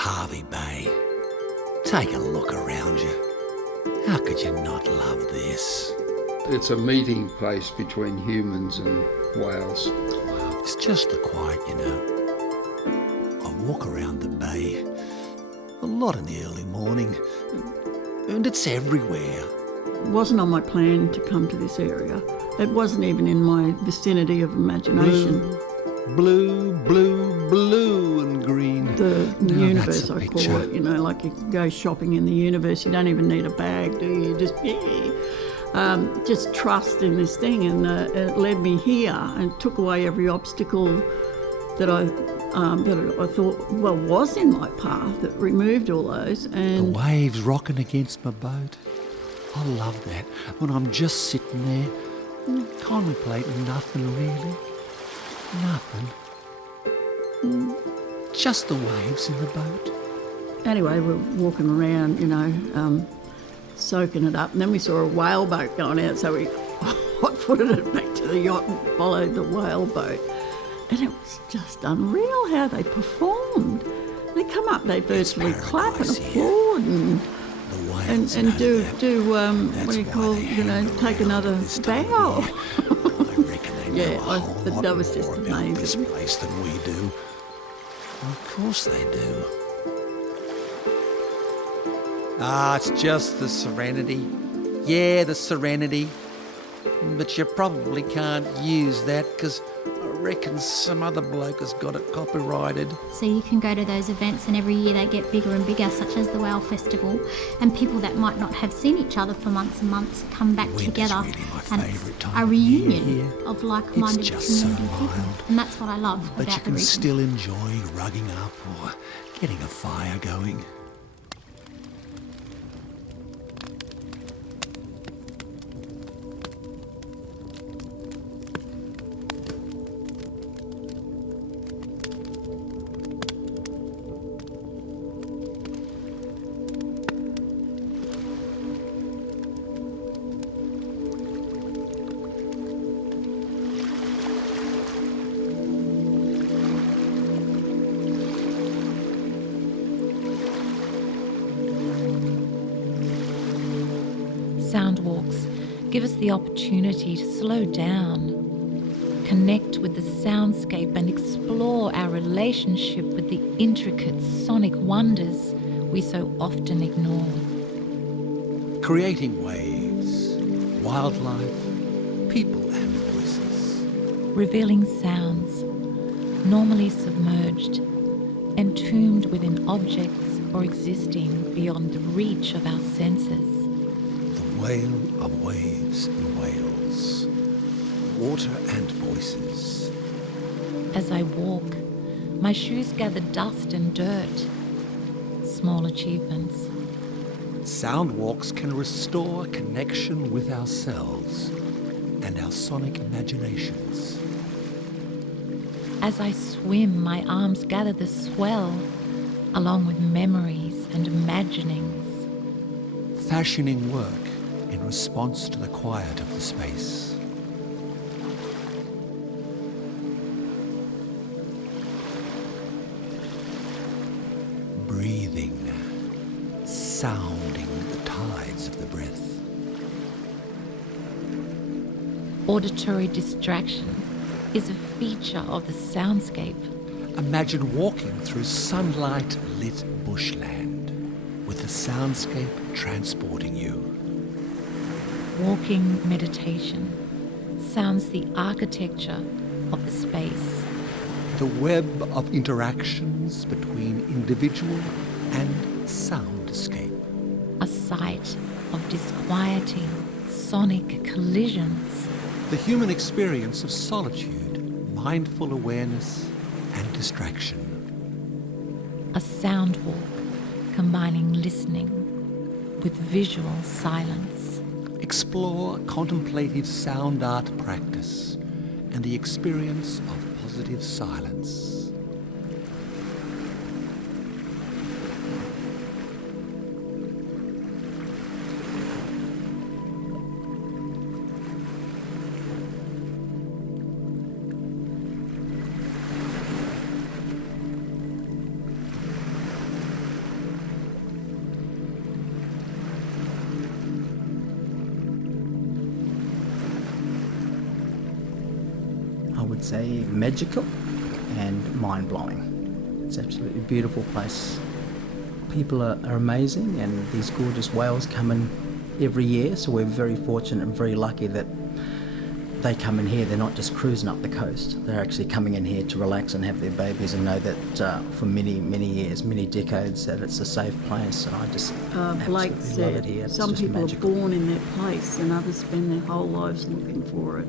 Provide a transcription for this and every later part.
Hervey Bay. Take a look around you. How could you not love this? It's a meeting place between humans and whales. It's just the quiet, you know. I walk around the bay a lot in the early morning, and it's everywhere. It wasn't on my plan to come to this area. It wasn't even in my vicinity of imagination. Blue, blue, blue and green. The universe, that's a I call picture. it, you know, like you go shopping in the universe, you don't even need a bag, do you? Just trust in this thing, and it led me here and took away every obstacle that I thought, well, was in my path. It removed all those. And The waves rocking against my boat. I love that, when I'm just sitting there, contemplating nothing really. Nothing. Just the waves in the boat. anyway, we're walking around, you know, soaking it up. And then we saw a whaleboat going out, so we hot-footed it back to the yacht and followed the whaleboat. And it was just unreal how they performed. They come up, they virtually clap and applaud and do what do you call, you know, take another bow. That was just amazing. This place than we do. Of course they do. It's just the Serenity. Yeah, the Serenity. But you probably can't use that because I reckon some other bloke has got it copyrighted. So you can go to those events and every year they get bigger and bigger, such as the Whale Festival, and people that might not have seen each other for months and months come back together, really my and favourite it's time a of reunion year. of like-minded It's just community so people. mild. And that's what I love But about you the can region. still enjoy rugging up or getting a fire going. Sound walks give us the opportunity to slow down, connect with the soundscape and explore our relationship with the intricate sonic wonders we so often ignore. Creating waves, wildlife, people and voices. Revealing sounds, normally submerged, entombed within objects or existing beyond the reach of our senses. The wail of waves in Wales. Water and voices. As I walk, my shoes gather dust and dirt. Small achievements. Sound walks can restore connection with ourselves and our sonic imaginations. As I swim, my arms gather the swell, along with memories and imaginings. Fashioning work in response to the quiet of the space. Breathing, sounding the tides of the breath. Auditory distraction is a feature of the soundscape. Imagine walking through sunlight-lit bushland with the soundscape transporting you. Walking meditation sounds the architecture of the space. The web of interactions between individual and soundscape. A site of disquieting sonic collisions. The human experience of solitude, mindful awareness and distraction. A sound walk combining listening with visual silence. Explore contemplative sound art practice and the experience of positive silence. It's a magical and mind-blowing. It's an absolutely beautiful place. People are amazing, and these gorgeous whales come in every year, so we're very fortunate and very lucky that they come in here. They're not just cruising up the coast. They're actually coming in here to relax and have their babies and know that for many, many years, many decades, that it's a safe place. And I just Blake absolutely said love it here. It's some just people magical. are born in their place and others spend their whole lives looking for it.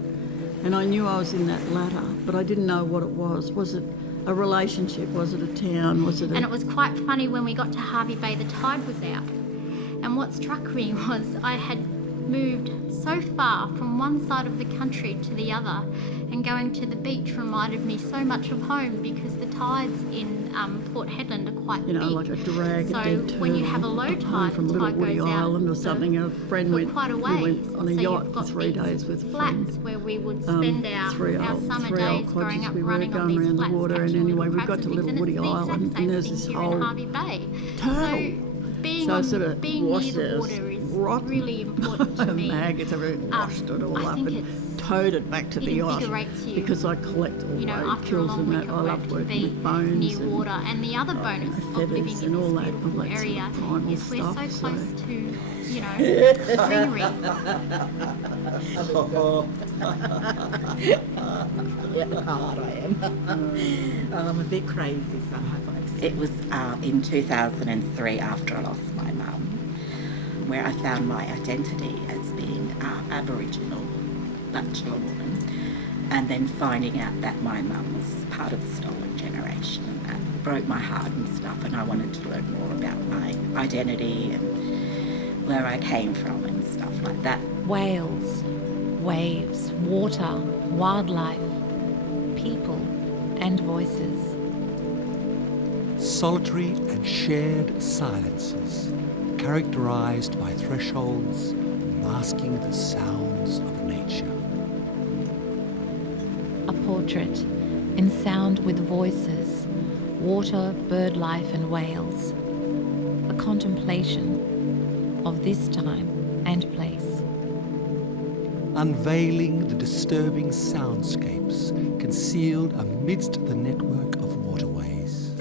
And I knew I was in that latter, but I didn't know what it was. Was it a relationship? Was it a town? Was it a... And it was quite funny when we got to Hervey Bay, the tide was out. And what struck me was I had moved so far from one side of the country to the other, and going to the beach reminded me so much of home because the tides in Port Hedland are quite You know, big. like a drag, so a dead turtle. when you have a low Up home tide, from the Little tide Woody goes out Island or something. A friend for went, quite a we way. went on a So yacht you've for got 3 these days with a flats friend. where we would spend our three summer old days growing cottage up we were running on going these around the flats, water, and catching anyway, little we got crabs to and Little things, Woody and it's the Island, exact and there's same this thing here in whole Hervey Bay. turtle. So being, So on, sort of being near washed the it, water is rotten. really important to me. Maggots, everything washed it all I up think and it's- towed it back to the it yacht invigorates you. because I collect all You know, road after a kills long and week that. of I work love to working be with bones near and water. And the other bonus of feathers living and in all this that beautiful sort of area primal is we're so stuff, so- close to, you know, greenery. Yeah, hard I am. I'm a bit crazy sometimes. It was in 2003, after I lost my mum, where I found my identity as being Aboriginal bachelor woman, and then finding out that my mum was part of the stolen generation. And that broke my heart and stuff, and I wanted to learn more about my identity and where I came from and stuff like that. Whales, waves, water, wildlife, people, and voices. Solitary and shared silences, characterised by thresholds masking the sounds of nature. A portrait in sound with voices, water, bird life, and whales. A contemplation of this time and place. Unveiling the disturbing soundscapes concealed amidst the network of waterways.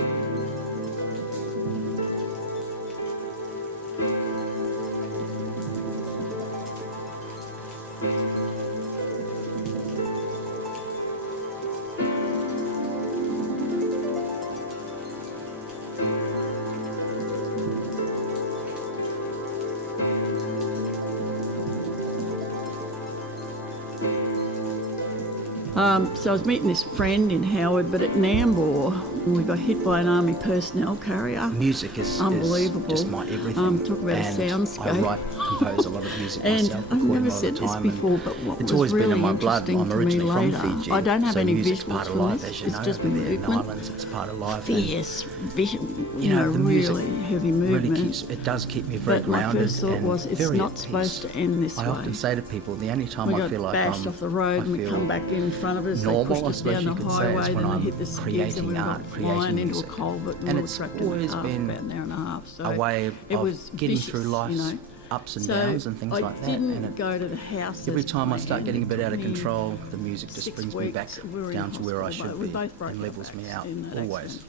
So I was meeting this friend in Howard, but at Nambour, we got hit by an army personnel carrier. Music is Unbelievable. just my everything. Talk about a And soundscape. I compose a lot of music And myself. I've record never a lot said of this time, before, and but what it's was always really been in my blood. interesting I'm to me originally from later, Fiji. I don't have so any music's visuals part of from life, this, as you it's know. just and in movement. Islands, it's part of life. and, Fierce, vision, you know, the music really heavy really movement. it does keep me very But my grounded first thought and was, it's very not at supposed peace. to end this I way. often say to people, the only time We I got feel like bashed off the road and we feel come back in front of us. normal, They pushed I us suppose down you the could say, is highway, when then we I'm hit the skids and creating we got art, flying creating into a music. culvert And and we it's were trapped in always the car been for about an hour and a half. So a way it of was getting vicious, through life's you know. ups and So downs and things I like that. didn't And go to the house. every time I start getting a bit out of control, the music just 6 brings me back weeks, we were in down to where I hospital, should we be both broke and our levels me backs out, in that always. accident.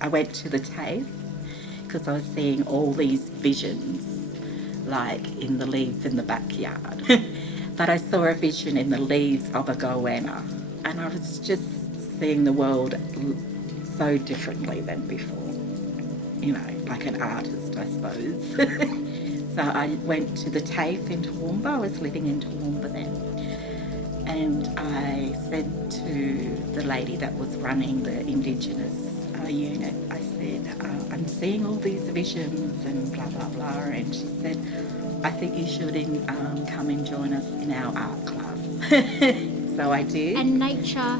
I went to the TAFE because I was seeing all these visions, like in the leaves in the backyard. But I saw a vision in the leaves of a goanna, and I was just seeing the world so differently than before. You know, like an artist, I suppose. So I went to the TAFE in Toowoomba. I was living in Toowoomba then. And I said to the lady that was running the Indigenous unit, I said, I'm seeing all these visions and blah, blah, blah. And she said, I think you should come and join us in our art class. So I did. And nature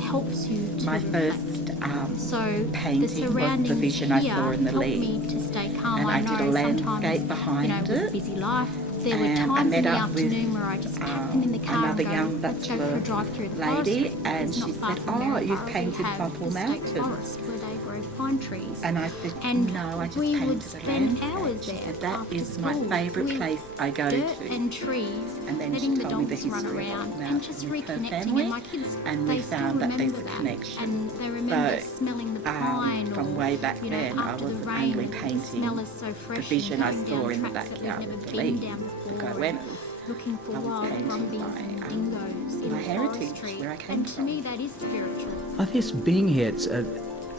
helps you to My reflect. first So painting the was the surroundings vision I here saw in the help leaves. me to stay calm. And I I know did a landscape sometimes, behind with it. busy life, there were And I times in met the up with, afternoon where I just packed them in the car another and go, young let's go for a bachelor drive through the lady, forest. and It's not she far said, from "Oh, Maryborough. you've We painted have Buffalo the state Mountain." forest where they grow pine trees. And I said, And "No, I just we painted would a spend landscape." hours She there said, "That after is my school favourite with place I go dirt to." and trees, And then letting she the told me the dogs run history of around Buffalo and just Mountain with her reconnecting. family, And my kids, and they we still found that remember there's a that. connection. And they remember So, smelling the pine from or, way back you know, then, I after the wasn't rain, only the painting smell is so fresh. the vision I and saw going in the down tracks that we've backyard never with the been leaves, down the before, and goannas. looking for I was wild painting brumbies my, and dingoes in my a heritage, forest tree. where I came And to from. me, that is spiritual. I guess being here, it's,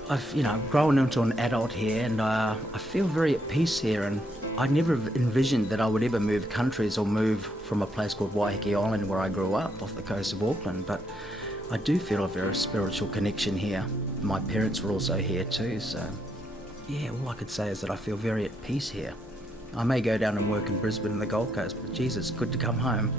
I've grown into an adult here, and I feel very at peace here. And I never envisioned that I would ever move countries or move from a place called Waiheke Island, where I grew up, off the coast of Auckland. But I do feel a very spiritual connection here. My parents were also here too, so yeah, all I could say is that I feel very at peace here. I may go down and work in Brisbane and the Gold Coast, but geez, it's good to come home.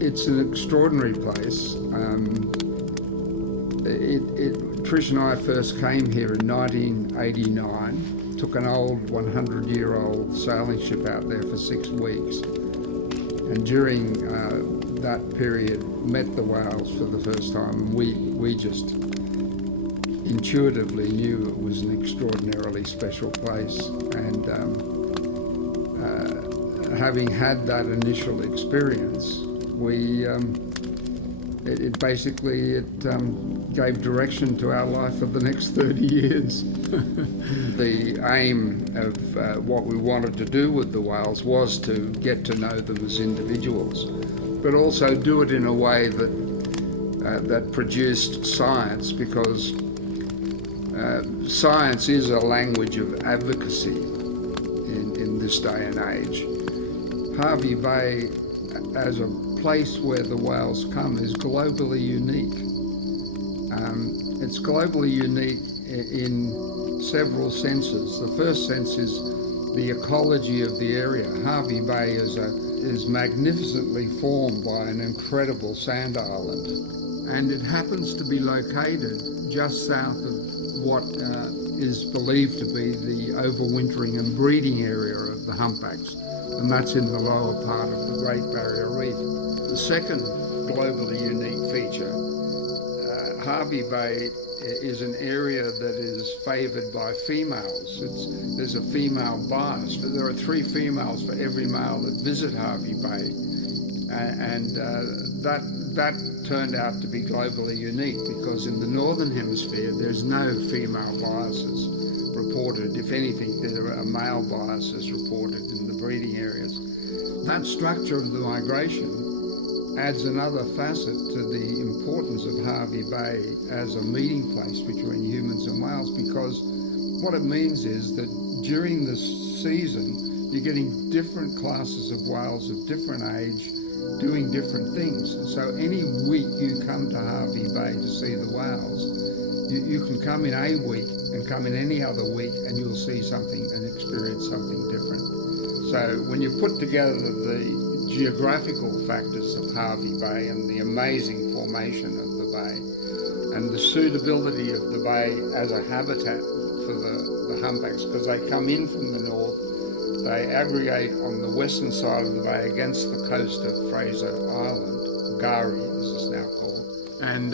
It's an extraordinary place. Trish and I first came here in 1989, took an old 100-year-old sailing ship out there for 6 weeks, and during that period met the whales for the first time, and we just intuitively knew it was an extraordinarily special place. And having had that initial experience, it basically gave direction to our life for the next 30 years. The aim of what we wanted to do with the whales was to get to know them as individuals, but also do it in a way that produced science, because science is a language of advocacy in this day and age. Hervey Bay, as a place where the whales come, is globally unique. It's globally unique in several senses. The first sense is the ecology of the area. Hervey Bay is magnificently formed by an incredible sand island, and it happens to be located just south of what is believed to be the overwintering and breeding area of the humpbacks, and that's in the lower part of the Great Barrier Reef. The second globally unique feature, Hervey Bay is an area that is favoured by females. There's a female bias, but there are 3 females for every male that visit Hervey Bay, and that turned out to be globally unique, because in the Northern Hemisphere there's no female biases, reported. If anything, there are male biases reported in the breeding areas. That structure of the migration adds another facet to the importance of Hervey Bay as a meeting place between humans and whales, because what it means is that during the season, you're getting different classes of whales of different age doing different things. So any week you come to Hervey Bay to see the whales, you can come in a week and come in any other week and you'll see something and experience something different. So when you put together the geographical factors of Hervey Bay and the amazing formation of the bay and the suitability of the bay as a habitat for the humpbacks, because they come in from the north, they aggregate on the western side of the bay against the coast of Fraser Island, Gari as it's now called, and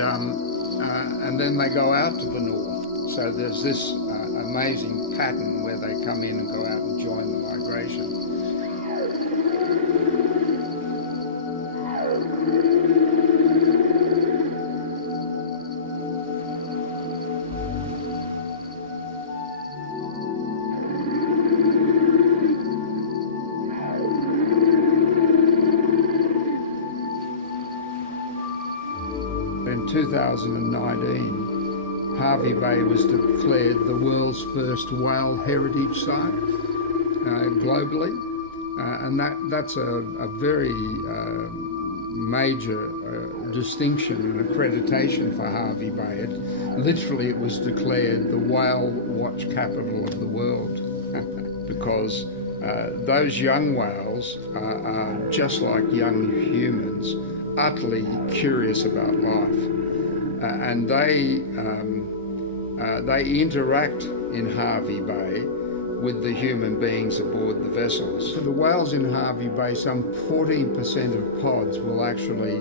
then they go out to the north. So there's this amazing pattern where they come in and go out and join the migration. In 2019, Hervey Bay was declared the world's first whale heritage site globally, and that's a very major distinction and accreditation for Hervey Bay. It was declared the whale watch capital of the world because those young whales are just like young humans, utterly curious about life, and they interact in Hervey Bay with the human beings aboard the vessels. For the whales in Hervey Bay, some 14% of pods will actually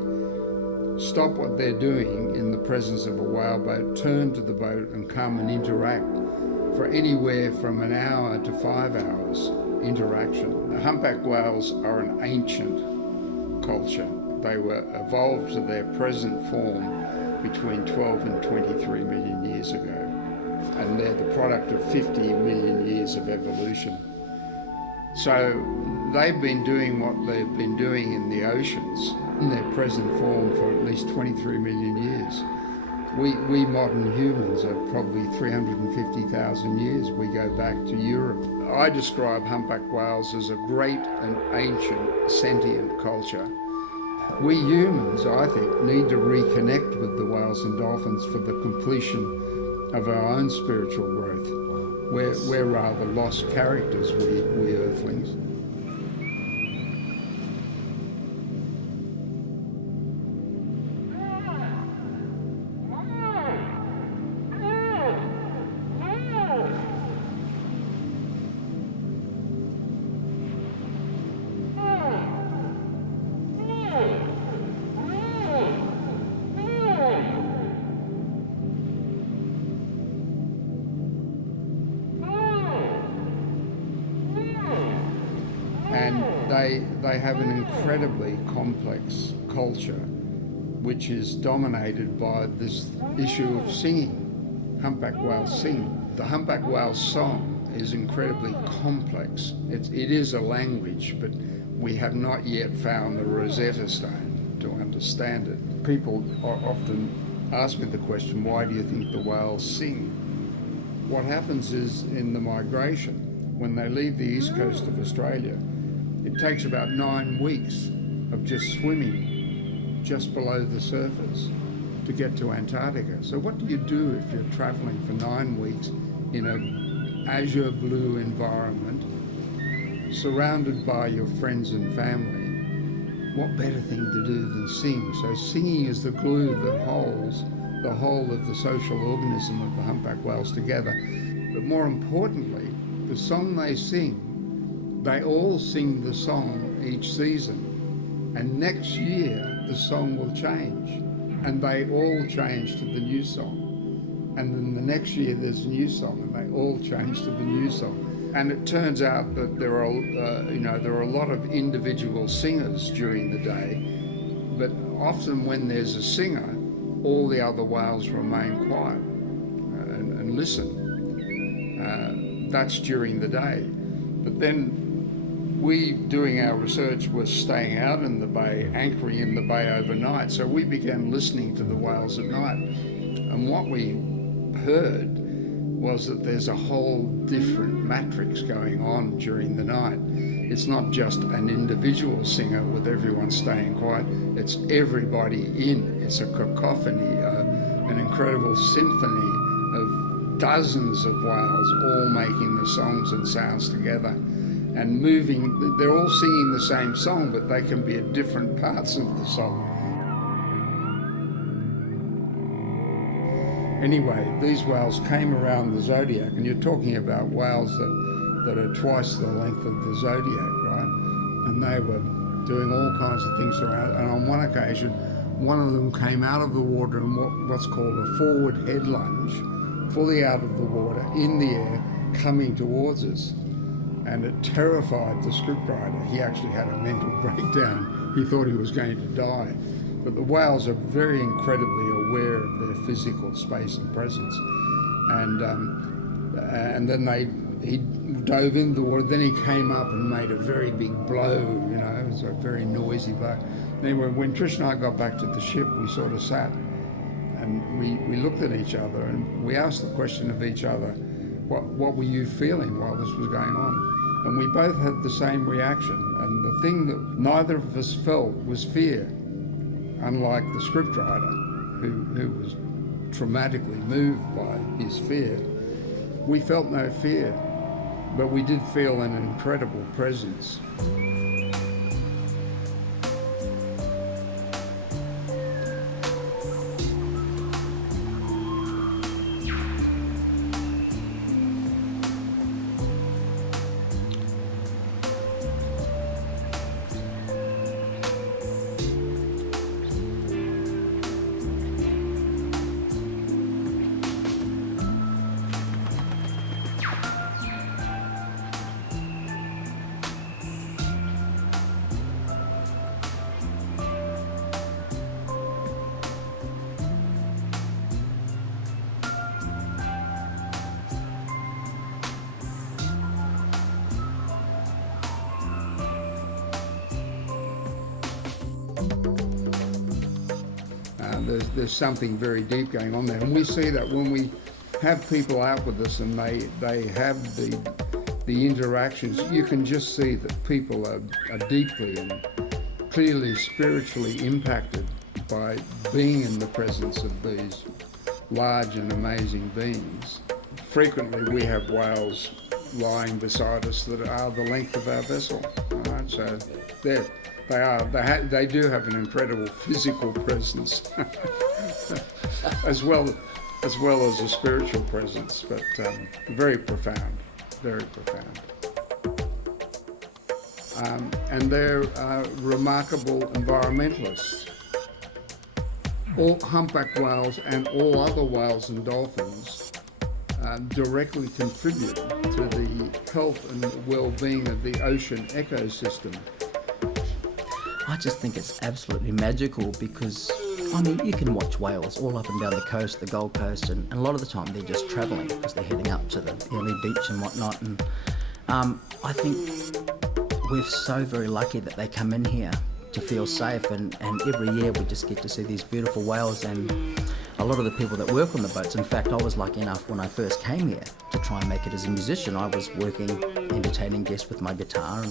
stop what they're doing in the presence of a whale boat, turn to the boat and come and interact for anywhere from an hour to 5 hours interaction. The humpback whales are an ancient culture. They were evolved to their present form between 12 and 23 million years ago. And they're the product of 50 million years of evolution. So they've been doing what they've been doing in the oceans in their present form for at least 23 million years. We modern humans are probably 350,000 years. We go back to Europe. I describe humpback whales as a great and ancient sentient culture. We humans, I think, need to reconnect with the whales and dolphins for the completion of our own spiritual growth. We're rather lost characters, we earthlings. They have an incredibly complex culture which is dominated by this issue of singing. Humpback whales sing. The humpback whale song is incredibly complex. It is a language, but we have not yet found the Rosetta Stone to understand it. People often ask me the question, why do you think the whales sing? What happens is in the migration, when they leave the east coast of Australia, it takes about 9 weeks of just swimming just below the surface to get to Antarctica. So what do you do if you're traveling for 9 weeks in an azure blue environment, surrounded by your friends and family? What better thing to do than sing? So singing is the glue that holds the whole of the social organism of the humpback whales together. But more importantly, the song they sing, they all sing the song each season, and next year the song will change, and they all change to the new song, and then the next year there's a new song, and they all change to the new song. And it turns out that there are a lot of individual singers during the day, but often when there's a singer, all the other whales remain quiet and listen. That's during the day. But then we, doing our research, was staying out in the bay, anchoring in the bay overnight. So we began listening to the whales at night. And what we heard was that there's a whole different matrix going on during the night. It's not just an individual singer with everyone staying quiet, it's everybody in. It's a cacophony, an incredible symphony of dozens of whales all making the songs and sounds together and moving. They're all singing the same song, but they can be at different parts of the song. Anyway, these whales came around the zodiac, and you're talking about whales that are twice the length of the zodiac, right? And they were doing all kinds of things around. And on one occasion, one of them came out of the water in what's called a forward head lunge, fully out of the water, in the air, coming towards us. And it terrified the scriptwriter. He actually had a mental breakdown. He thought he was going to die. But the whales are very incredibly aware of their physical space and presence. And then he dove into the water. Then he came up and made a very big blow, you know. It was a very noisy blow. Anyway, when Trish and I got back to the ship, we sort of sat and we looked at each other and we asked the question of each other, what were you feeling while this was going on? And we both had the same reaction. And the thing that neither of us felt was fear. Unlike the scriptwriter, who was traumatically moved by his fear, we felt no fear, but we did feel an incredible presence. There's something very deep going on there, and we see that when we have people out with us and they have the interactions. You can just see that people are deeply and clearly spiritually impacted by being in the presence of these large and amazing beings. Frequently we have whales lying beside us that are the length of our vessel, right? So they do have an incredible physical presence as well as a spiritual presence, but very profound. And they're remarkable environmentalists. All humpback whales and all other whales and dolphins directly contribute to the health and well-being of the ocean ecosystem. I just think it's absolutely magical because, I mean, you can watch whales all up and down the coast, the Gold Coast, and a lot of the time they're just travelling because they're heading up to the early beach and whatnot. And I think we're so very lucky that they come in here to feel safe, and every year we just get to see these beautiful whales. And a lot of the people that work on the boats, in fact, I was lucky enough when I first came here to try and make it as a musician. I was working, entertaining guests with my guitar,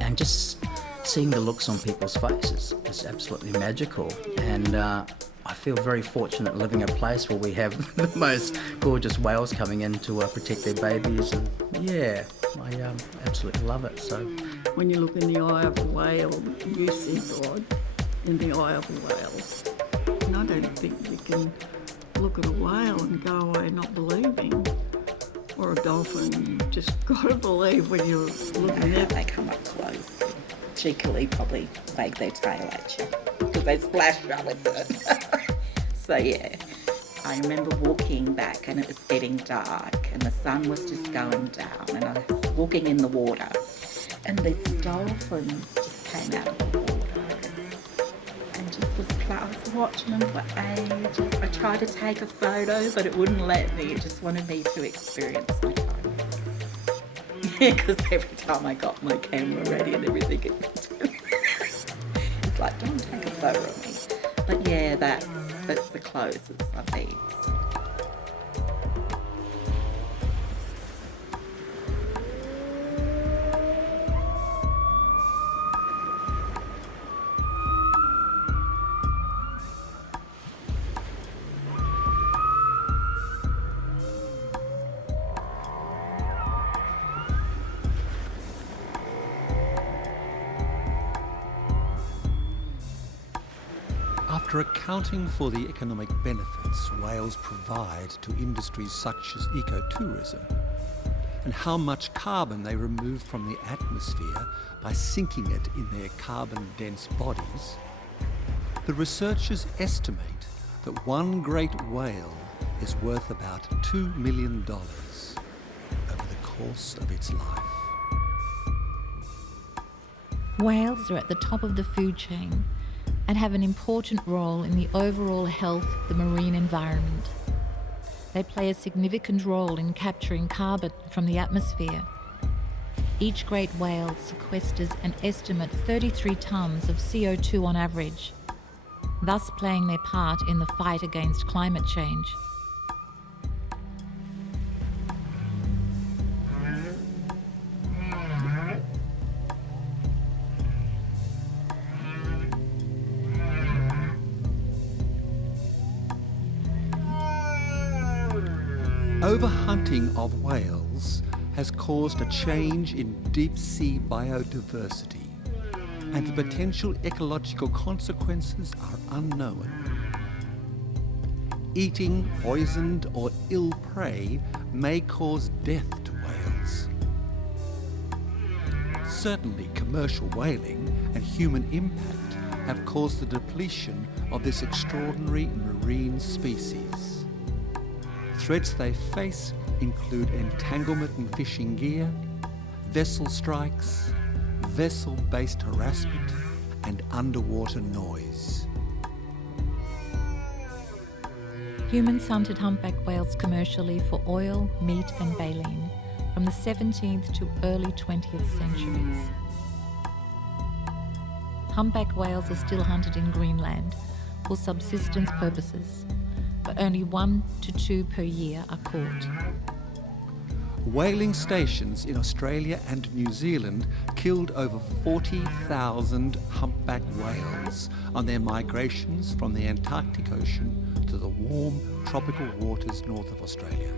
and just seeing the looks on people's faces is absolutely magical. And I feel very fortunate living in a place where we have the most gorgeous whales coming in to protect their babies. And yeah, I absolutely love it. So when you look in the eye of a whale, you see God in the eye of a whale. And I don't think you can look at a whale and go away not believing. Or a dolphin, you just got to believe when you're looking at They come up close, cheekily probably wag their tail at you because they splash you with it. So yeah, I remember walking back and it was getting dark and the sun was just going down and I was walking in the water and these dolphins just came out of the water and just I was watching them for ages. I tried to take a photo but it wouldn't let me. It just wanted me to experience my time. because every time I got my camera ready and everything, it's like, don't take a photo of me. But yeah, that's the closest I think. After accounting for the economic benefits whales provide to industries such as ecotourism, and how much carbon they remove from the atmosphere by sinking it in their carbon-dense bodies, the researchers estimate that one great whale is worth about $2 million over the course of its life. Whales are at the top of the food chain and have an important role in the overall health of the marine environment. They play a significant role in capturing carbon from the atmosphere. Each great whale sequesters an estimate 33 tonnes of CO2 on average, thus playing their part in the fight against climate change. Overhunting of whales has caused a change in deep-sea biodiversity, and the potential ecological consequences are unknown. Eating poisoned or ill prey may cause death to whales. Certainly, commercial whaling and human impact have caused the depletion of this extraordinary marine species. Threats they face include entanglement in fishing gear, vessel strikes, vessel-based harassment, and underwater noise. Humans hunted humpback whales commercially for oil, meat and baleen from the 17th to early 20th centuries. Humpback whales are still hunted in Greenland for subsistence purposes, but only 1 to 2 per year are caught. Whaling stations in Australia and New Zealand killed over 40,000 humpback whales on their migrations from the Antarctic Ocean to the warm tropical waters north of Australia.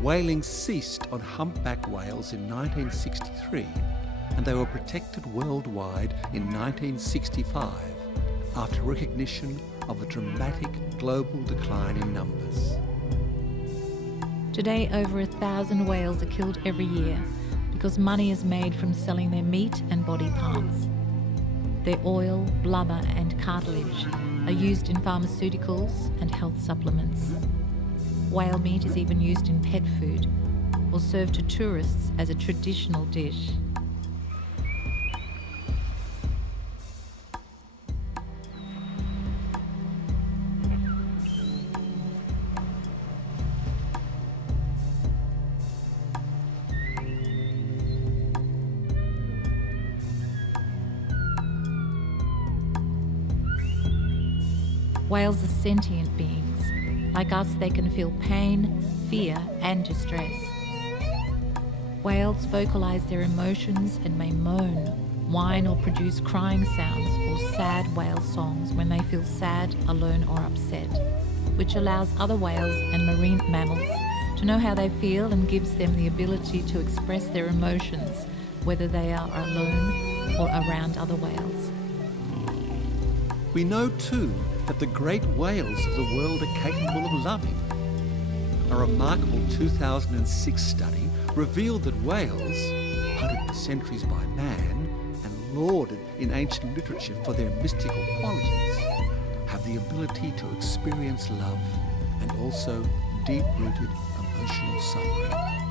Whaling ceased on humpback whales in 1963, and they were protected worldwide in 1965 after recognition of a dramatic global decline in numbers. Today, over 1,000 whales are killed every year because money is made from selling their meat and body parts. Their oil, blubber and cartilage are used in pharmaceuticals and health supplements. Whale meat is even used in pet food or served to tourists as a traditional dish. Whales are sentient beings. Like us, they can feel pain, fear, and distress. Whales vocalize their emotions and may moan, whine, or produce crying sounds or sad whale songs when they feel sad, alone, or upset, which allows other whales and marine mammals to know how they feel and gives them the ability to express their emotions, whether they are alone or around other whales. We know too that the great whales of the world are capable of loving. A remarkable 2006 study revealed that whales, hunted for centuries by man and lauded in ancient literature for their mystical qualities, have the ability to experience love and also deep-rooted emotional suffering.